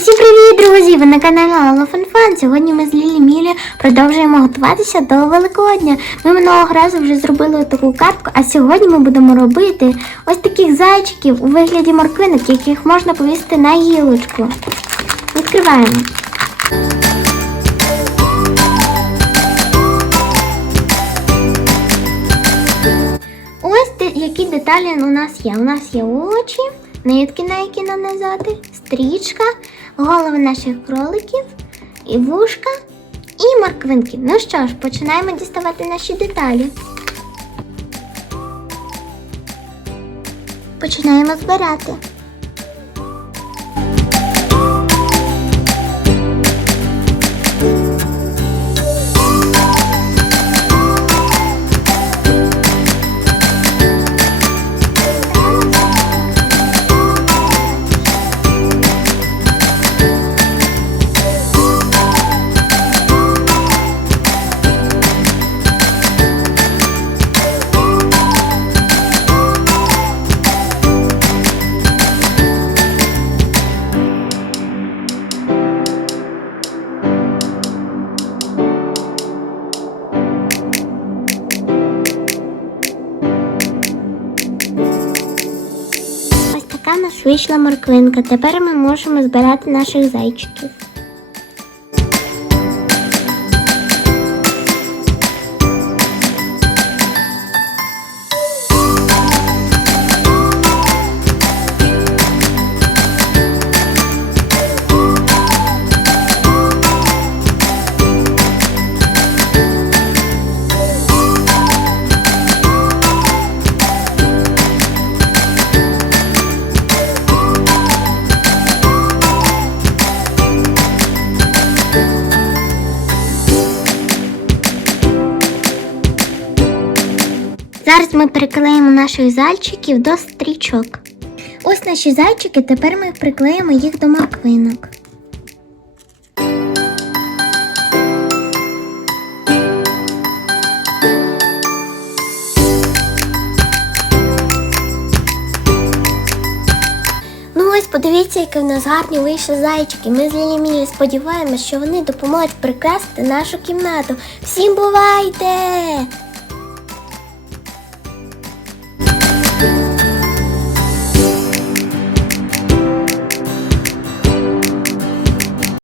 Усім привіт, друзі! Ви на каналі Алла Фанфан. Сьогодні ми з Лілі Мілі продовжуємо готуватися до Великодня. Ми минулого разу вже зробили таку картку, а сьогодні ми будемо робити ось таких зайчиків у вигляді морквинок, яких можна повісити на гілочку. Відкриваємо. Ось які деталі у нас є. У нас є очі, нитки, на які нанизати, стрічка, голови наших кроликів, і вушка, і морквинки. Ну що ж, починаємо діставати наші деталі. Починаємо збирати. Вийшла морквинка. Тепер ми можемо збирати наших зайчиків. Зараз ми приклеїмо наших зайчиків до стрічок. Ось наші зайчики, тепер ми приклеїмо їх до морквинок. Ну ось подивіться, які в нас гарні вийшли зайчики. Ми з Лілімілі сподіваємось, що вони допоможуть прикрасити нашу кімнату. Всім бувайте!